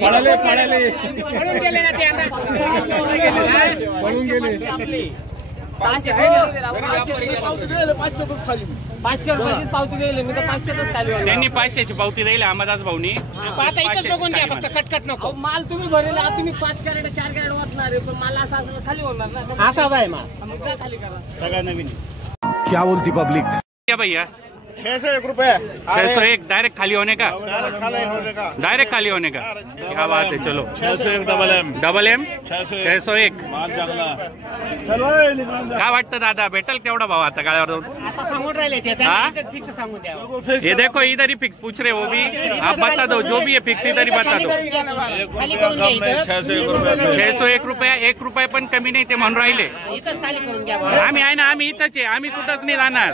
पळाले पळून गेले ना ते आता पळून गेले 500 रुपयाचीच पावती दिली मी तर 500च खाली त्यांनी 500ची पावती दिली अंबादास भाऊनी. आता इथंच बघून घ्या फक्त कटकट नको माल तुम्ही भरेल तुम्ही 5 कॅरेट 4 कॅरेट वाटणार आहे पण माल असा खाली होणार ना असाच आहे माल मग खाली करा सगळं नवीन. क्या बोलती पब्लिक क्या भैया 601 रुपये 601 डायरेक्ट खाली होने का डायरेक्ट खाली होने का क्या बात है. चलो 601 डबल एम 601 काय वाटतं दादा भेटल केवढा भाव आता गाळ्यावर आता सांगून राहिले ते फिक्स सांगून द्या. ये देखो इधर ही फिक्स पूछ रहे वो भी आप बता दो जो भी है फिक्स इधर ही बता दो. खाली करून घ्या 601 रुपया 1 रुपया पण कमी नाही ते म्हणून राहिले. इथंच खाली करून घ्या आम्ही आहे ना आम्ही इथंच आहे आम्ही कुठंच नाही राहणार.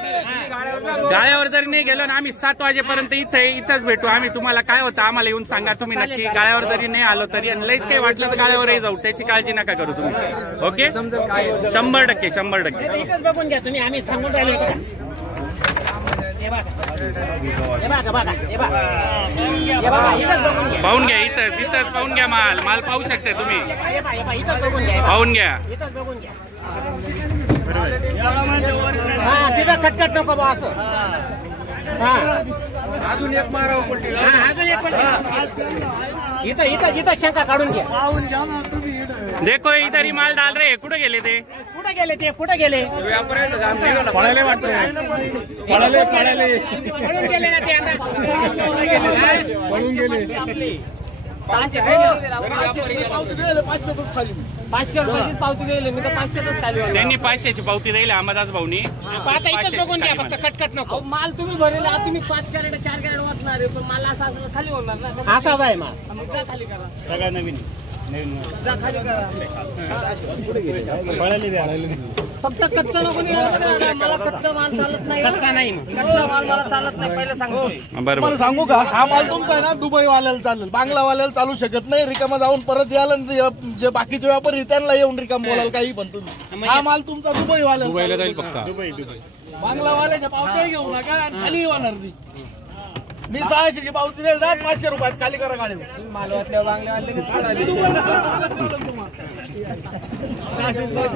गाळ्यावर जरी नाही गेलो ना आम्ही 7 वाजेपर्यंत इथंच भेटू आम्ही. तुम्हाला काय होतं आम्हाला येऊन सांगा तुम्ही नक्की. गाळ्यावर जरी नाही आलो तरी लईच काही वाटलं तर गाळ्यावरही जाऊ त्याची काळजी नका करू तुम्ही. ओके 100% इथंच बघून घ्या तुम्ही आम्ही सांगून राहिले पाहून घ्या इथंच पाहून घ्या माल पाहू शकता तुम्ही पाहून घ्या. हा तिथं खटखट नको बा असं. हा अजून एक मारा अजून एक इथं शंका काढून घ्या. देखो इधर ही माल डाल रहे कुठे गेले ते कुठे गेले पळाले पळून गेले ना ते आता पळून गेले 500 रुपयाचीच पावती दिली मी तर 500च खाली त्यांनी 500ची पावती दिली अंबादास भाऊनी. आता इथंच बघून घ्या फक्त कटकट नको माल तुम्ही भरेल तुम्ही 5 कॅरेट 4 कॅरेट वाटणार आहे पण माल असा खाली होणार ना असाच आहे माल मग खाली करा सगळं नवीन खाली करा. फक्त कच्चा नको मला कच्चा माल चालत नाही. कच्चा माल मला चालत नाही पहिले सांगतो. बरोबर सांगू का हा माल तुमचा आहे ना दुबई वाल्याला चालेल बांगलावाल्याला चालू शकत नाही. रिकामा जाऊन परत याल जे बाकीचे व्यापारी त्यांना येऊन रिकाम बोलाल काही पण तुम्ही. हा माल तुमचा दुबई वाल्याला जाईल पक्का. बांगलावाल्याच्या पावत्याही घेऊ नका आणि खाली होणार नाही. मी 600ची पावती देईल 500 रुपयात खाली करा गाडी माल वाटल्यावर बांगल्यावाले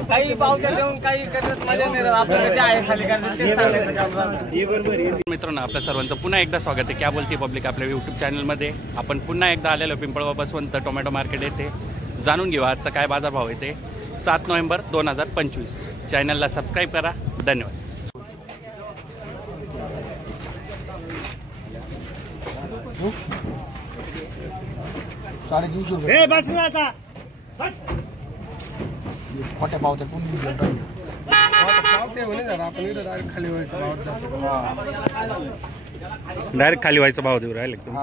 काही पावत्या देऊन काही करत मजा नाही आपल्याला जे आहे खाली करायचं ते सांगायचं काम. मित्रांनो आपल्या सर्वांचं पुन्हा एकदा स्वागत आहे क्या बोलती पब्लिक आपल्या यूट्यूब चॅनलमध्ये. आपण पुन्हा एकदा आलेलो पिंपळगाव बसवंत टोमॅटो मार्केट येथे. जाणून घेऊ आजचा काय बाजारभाव येते 7 नोव्हेंबर 2025. चॅनलला सबस्क्राईब करा. धन्यवाद. हे बसला आता खोट्या पावत्या कोणी डायरेक्ट खाली व्हायचा भाव देऊ राहिले एकदम.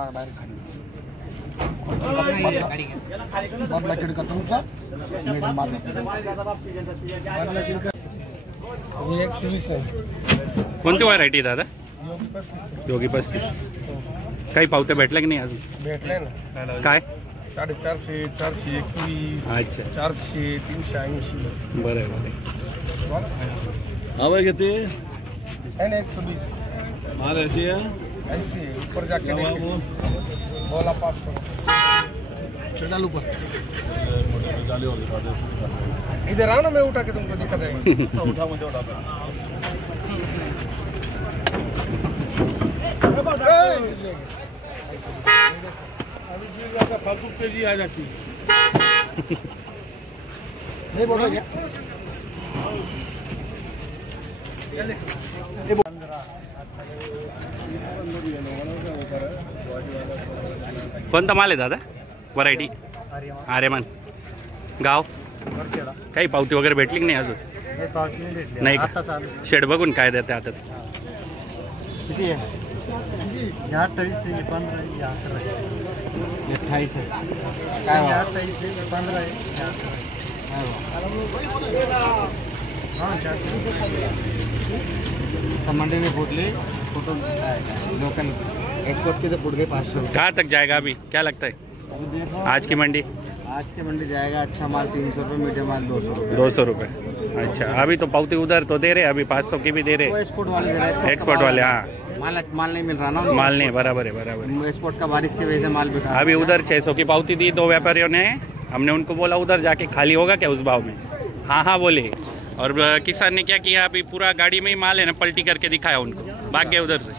बदला किडका तुमचा कोणती व्हरायटी दादा योगी 35. काही पावत्या भेटल्या की नाही अजून भेटले ना काय 450 421 अच्छा 400 380 बरं आहे. हवा घेते है 120 महाराष्ट्र ऐसे ऊपर जाके देखिए बोला 500 चढ़ा ऊपर इधर आओ ना मैं उठा के तुमको दिखा देंगे उठा मुझे उठा फालतू तेजी आ जाती नहीं बोलो क्या कोणता माल आहे दादा व्हरायटी आर्यमान गाव काही पावती वगैरे भेटली की नाही अजून नाही का शेड बघून काय देते आता किती आहे 28 है 15 है 28 है काय 28 है 15 है मंडी में फुटले फोटो लोकल एक्सपोर्ट के तो फुट गए 500. कहाँ तक जाएगा अभी क्या लगता है आज की मंडी जाएगा अच्छा माल 300 रुपये मीडियम माल 200 रुपये 200 रुपये. अच्छा अभी तो पावती उधर तो दे रहे अभी 500 की भी दे रहे एक्सपोर्ट वाले एक्सपोर्ट वाले. हाँ माल नहीं मिल रहा ना, माल नहीं, बराबर है, बराबर है। एक्सपोर्ट का बारिश की वजह से माल बिका। अभी उधर 600 की पावती दी 2 व्यापारियों ने, हमने उनको बोला उधर जाके खाली होगा क्या उस भाव में, हाँ बोले। और किसान ने क्या किया, अभी पूरा गाड़ी में ही माल है ना पलटी करके दिखाया उनको, भाग गए उधर से।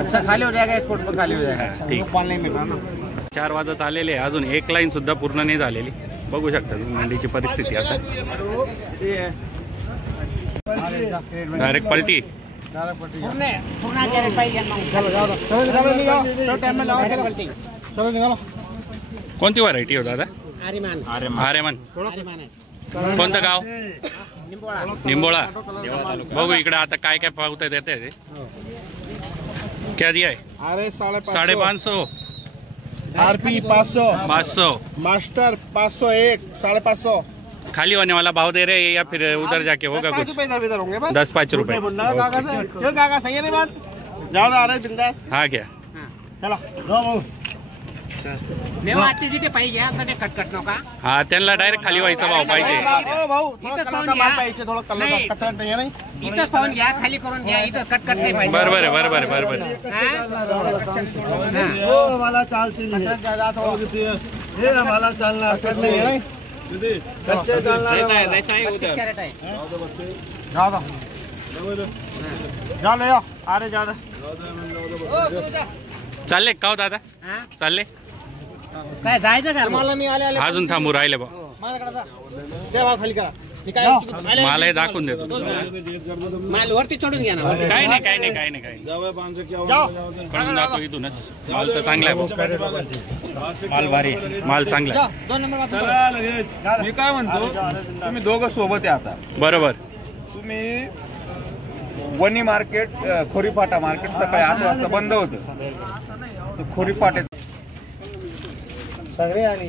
अच्छा खाली हो जाएगा, एक्सपोर्ट पर खाली हो जाएगा, ठीक। माल नहीं मिल रहा ना। 4 वाजत आलेले, अजून एक लाईन सुद्धा पूर्ण नाही झालेली, बघू शकता तुम्ही मंडीची परिस्थिती आता। डायरेक्ट पलटी, कोणती व्हरायटी हो दादा? आर्यमान। कोणतं गाव? निंबोळा। बघू इकडे आता काय काय पावते देते ते। क्या दिया है? अरे 550, आरपी 500, 500 मास्टर 501, 550। खाली होने वाला भाव दे रहे हैं या फिर उधर जाके होगा कुछ? इधर होंगे बस 10-5 रुपए। काका सही है नहीं बात? जाओ आ रहे बिंदास। हाँ क्या? चला जाओ तिथे पाहिजे आता कटकट नका हा, त्यांना डायरेक्ट खाली व्हायचा भाव पाहिजे। भाऊ इथंच पाहून घ्या. थोडं नाही. कचरा नाही नाही इथंच पाहून घ्या, खाली करून घ्या, इथं कटकट नाही पाहिजे। बरोबर आहे, बरोबर आहे, बरोबर आहे। हो मला चालतील हे आम्हाला चालणार कच्चे नाही कच्चे चालणार कॅरेट आहे जाओ जा ले आओ अरे जा चालले का हो दादा? हा? चालले? काय जायचं का मला? मी आले अजून थांबू राहिले बा, माझ्याकडे जा. दे भाव खाली करा. मी काय आले. मला हे दाखवून देतो तुम्हाला। माल वरती चढून घ्या ना. काय नाही, काय नाही, काय नाही, काय नाही, कळून जातो इथूनच। माल तर चांगला आहे भाऊ, माल भारी आहे, माल चांगला आहे। 2 नंबर वाजता. मी काय म्हणतो, तुम्ही दोघं सोबत आहे आता, बरोबर। तुम्ही वणी मार्केट, खोरीपाटा मार्केट सकाळी 8 वाजता बंद होतं, खोरीपाटे सगळे आणि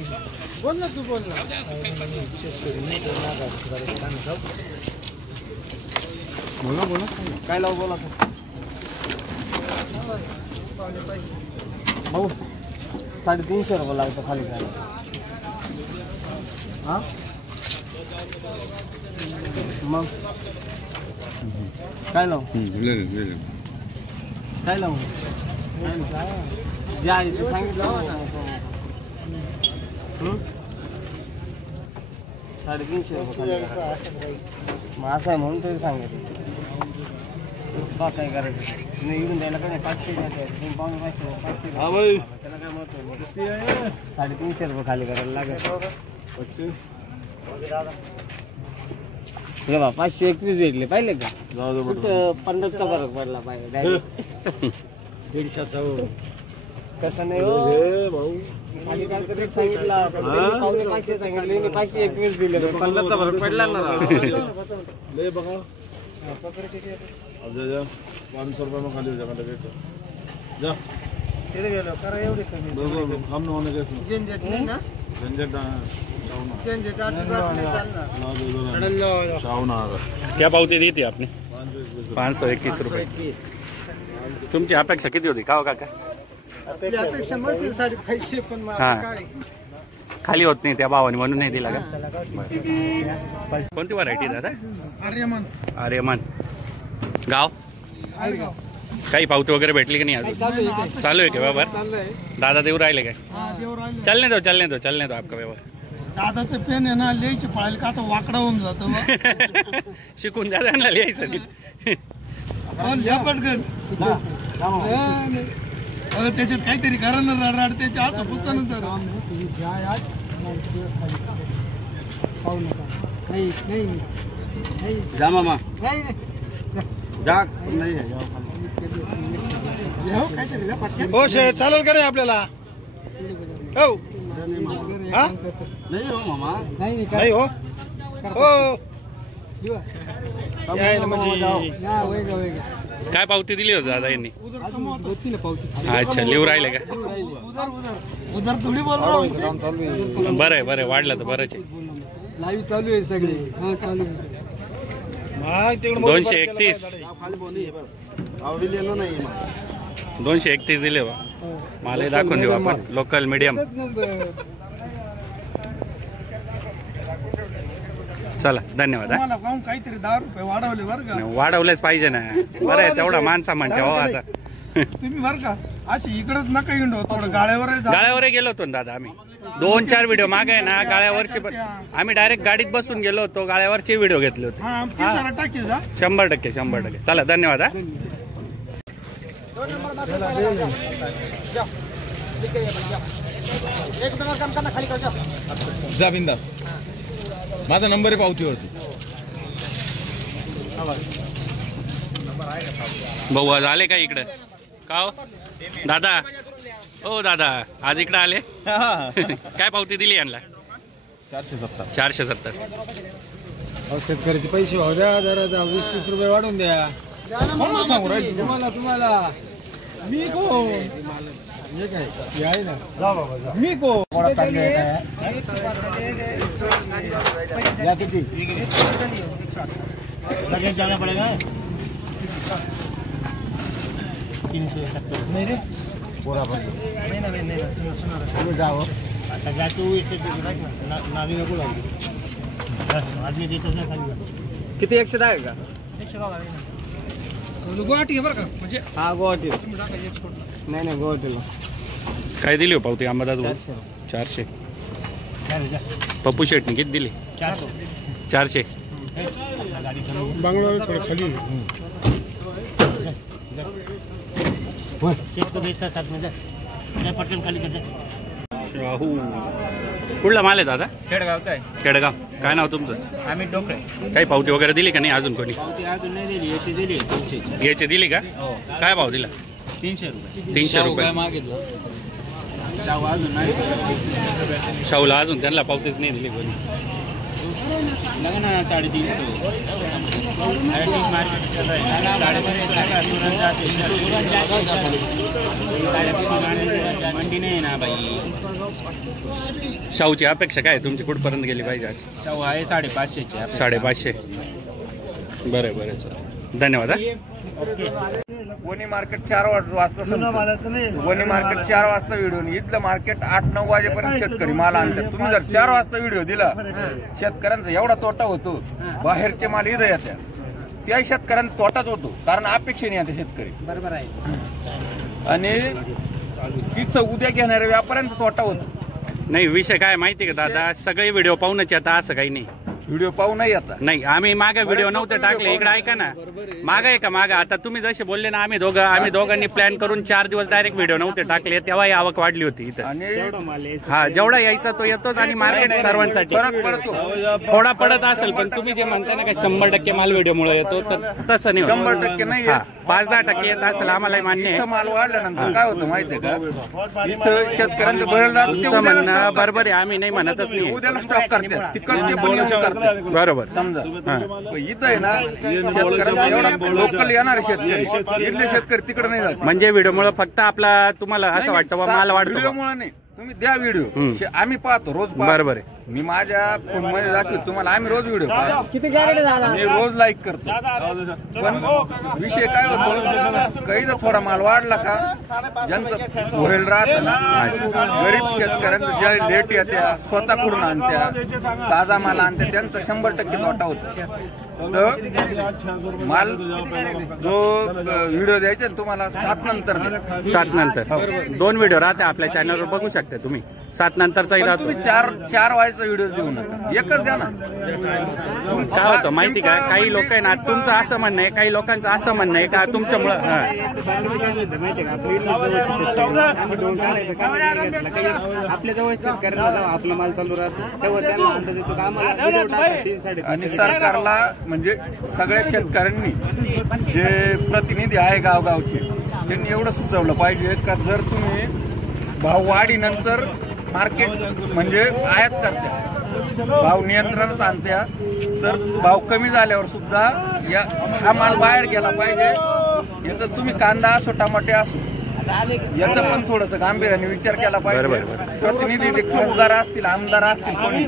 बोल ना तू, बोल ना. बोला काय लावू बोला भाऊ 350 रुपये लागतो खाली काय. हा मग काय लावू? काय लावू? जे आहे ते सांगितलं ना. 350 रुपये खाली करा. मग असं आहे म्हणून तरी सांगितलं. काय करायचं नाही, इकडून द्यायला काय नाही. 500 द्यायचं, 500 त्याला काय महत्व नाही. 350 रुपये खाली करायला लागेल. 521 भेटले पाहिले का? 50चा फरक पडला पाहिजे. 150चा कसं नाही हो खाली काय तरी सांगितलं, 500 सांगितले, 521 दिले, 50चा फरक पडला ना. बघा 500 रुपये मग खाली हो जाएगा जा तिथे गेलो करा एवढे कमी हम होने के झंझट नाही ना झंझट झंझट अजिबात नाही चालणार. शावना क्या पावती दी थी आपने? 521 रुपये। तुमची अपेक्षा किती होती का हो काका? आपली अपेक्षा मस्त 550 पण हा, खाली होत नाही त्या भावाने म्हणून नाही दिला का? कोणती व्हरायटी दादा? आर्यमान आर्यमान। गाव? काही पावती वगैरे भेटली की नाही अजून? चालू आहे का व्यवहार? दादा देऊ राहिले काय? देव राहिले चलने दो, चलने दो, चलने दो आपका व्यवहार। दादाचं पेन आहे ना लिहायची पळायला का आता वाकडा होऊन जातो. शिकून द्या त्यांना लिहायचं नीट. लिहा पटकन त्याच्यात काहीतरी करा ना रडाड त्याच्या हात पुसता नंतर जा मामा जा नाही हो शे चालेल का नाही आपल्याला? हो हा नाही हो मामा नाही हो हो यायला म्हणजे काय पावती दिली होती दादा यांनी? उधर अच्छा, लिहू राहिले का? उधर उधर थोडी बोल. बरं आहे, बरं आहे, वाढलं तर बरंच आहे. लाईव्ह चालू आहे सगळे. हा चालू 231 आवडीला नाही 231 दिले बा. मला दाखवून देऊ आपण लोकल मीडियम. चला धन्यवाद. तुम्हाला पाहून काहीतरी 10 रुपये वाढवले बरं का. वाढवलेच पाहिजे ना. बरं आहे तेवढा मान सामान ठेवा आता. तुम्ही बरं का अशी इकडच नका हिंडो, थोडं गाळ्यावर गेलो होतो ना दादा आम्ही. 2-4 व्हिडिओ मागे आहे ना गाळ्यावरचे आम्ही डायरेक्ट गाडीत बसून गेलो होतो. गाळ्यावरचे व्हिडिओ घेतले होते. 100%. चला धन्यवाद. जा बिंदास. माझा नंबर आहे पावतीवरती. भाऊ आज आले का इकडे का हो दादा? हो दादा आज इकडे आले. काय पावती दिली यांना? 470. शेतकऱ्याचे पैसे भाऊ द्या जरा 20-30 रुपये वाढून द्या. तुम्हाला मी कोण हे काय हे आहे ना. मी कोण या किती लगेच जाना पडेगा. 370 नाही रे पोरा पण नाही जावं. आता जातो नावी नको लागली. आदमी देतो ना खाली. किती 110 का? 110 गुवाहाटी आहे बरं का. म्हणजे हा गुवाहाटी. नाही गुवाहाटीला. काय दिली हो पावती अंबादास? 400. पप्पू शेटने किती दिली? 400. बंगलोर थोडं खाली पटकन खाली करते. राहू कुठला माल आहे दादा? खेडगावचा आहे. खेडगाव. काय नाव तुमचं? आम्ही डोकळे. काही पावती वगैरे दिली का नाही अजून कोणी? पावती अजून नाही दिली. याची दिली 300. याची दिली का? काय भाव दिला? 300 रुपये. 300 रुपये मागितलं. शाहू अजून नाही. शाहूला अजून त्यांना पावतीच नाही दिली कोणी. लग्न 350. मंडी नाही ना बाई. शाहूची अपेक्षा काय तुमची कुठपर्यंत गेली पाहिजे आज? शाहू आहे 550. 550. बरं बरं चला धन्यवाद. वणी मार्केट 4 वाजता वणी मार्केट 4 वाजता व्हिडिओ. इथलं मार्केट 8-9 वाजेपर्यंत शेतकरी माल आणतात. तुम्ही जर 4 वाजता व्हिडिओ दिला शेतकऱ्यांचा एवढा तोटा होतो. बाहेरचे माल इथं येतात त्या शेतकऱ्यांचा तोटाच होतो कारण अपेक्षेने येते शेतकरी. बरोबर आहे. आणि तिथं उद्या घेणाऱ्या व्यापाऱ्यांचा तोटा होतो. नाही विषय काय माहिती का दादा? सगळे व्हिडिओ पाहूनच येतात असं काही नाही. व्हिडिओ पाहू नाही आता. नाही आम्ही मागे व्हिडिओ नव्हते टाकले. इकडे ऐका ना मागे आहे का मागे आता तुम्ही जसे बोलले ना आम्ही दोघांनी प्लॅन करून 4 दिवस डायरेक्ट व्हिडिओ नव्हते टाकले तेव्हाही आवक वाढली होती इथं. आणि हा जेवढा यायचा तो येतोच आणि मार्केट सर्वांसाठी थोडा पडत असेल पण तुम्ही जे म्हणता ना का 100% माल व्हिडिओमुळे येतो तर तसं नाही. 100% नाही. 5-10% येत असेल आम्हालाही मान्य आहे. माल वाढल्यानंतर काय होतं माहितीये का? इथं शेतकऱ्यांचं भरलं राहतं. तुमचं म्हणणं बरोबर आहे. आम्ही नाही म्हणतच नाही. उद्याला स्टॉक करतात तिकडचे पण येऊन करतात. बरोबर. समजा इथं आहे ना लोकल येणार शेतकरी. इथले शेतकरी तिकडे नाही जात. म्हणजे व्हिडिओमुळे फक्त आपला तुम्हाला असं वाटतं माल वाढतो. व्हिडिओमुळे नाही. तुम्ही द्या व्हिडिओ. आम्ही पाहतो रोज. बरोबर आहे. मी माझ्या फोन मध्ये दाखवतो तुम्हाला. आम्ही रोज व्हिडिओ पाहतो. किती गॅरंटी झाला? मी रोज लाईक करतो. पण विषय काय होतो काही जर थोडा माल वाढला का ज्यांचं होईल राहत ना गरीब शेतकऱ्यांचं ज्या लेट येत्या स्वतः करून आणत्या ताजा माल आणत्या त्यांचा 100% तोटा होतो. तर माल जो व्हिडिओ द्यायचा ना तुम्हाला 7 नंतर 7 नंतर 2 व्हिडिओ राहते आपल्या चॅनलवर बघू शकता तुम्ही. 7 नंतरचाही राहतो. तुम्ही 4 वाजेचा व्हिडिओ देऊ नका. एकच द्या ना. काय होतं माहिती का? काही लोक आहे ना तुमचं असं म्हणणं आहे काही लोकांचं असं म्हणणं आहे का तुमच्यामुळं आपल्या जवळ शेतकऱ्याला आपला माल चालू राहतो तेव्हा त्यांना अंदाज येतो का आम्हाला. आणि सरकारला म्हणजे सगळ्या शेतकऱ्यांनी जे प्रतिनिधी आहे गावगावचे त्यांनी एवढं सुचवलं पाहिजे का जर तुम्ही भाव वाढीनंतर मार्केट म्हणजे आयात करत्या भाव नियंत्रणात आणत्या तर भाव कमी झाल्यावर सुद्धा हा माल बाहेर गेला पाहिजे. याचं तुम्ही कांदा असो टमाटे असो याचा पण थोडस गांभीर्याने विचार केला पाहिजे. प्रतिनिधी खासदार असतील आमदार असतील कोणी.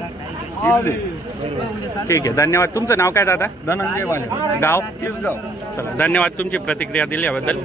ठीक आहे धन्यवाद. तुमचं नाव काय दादा? धनंजय वाले गाव इसगाव. चला धन्यवाद तुमची प्रतिक्रिया दिल्याबद्दल.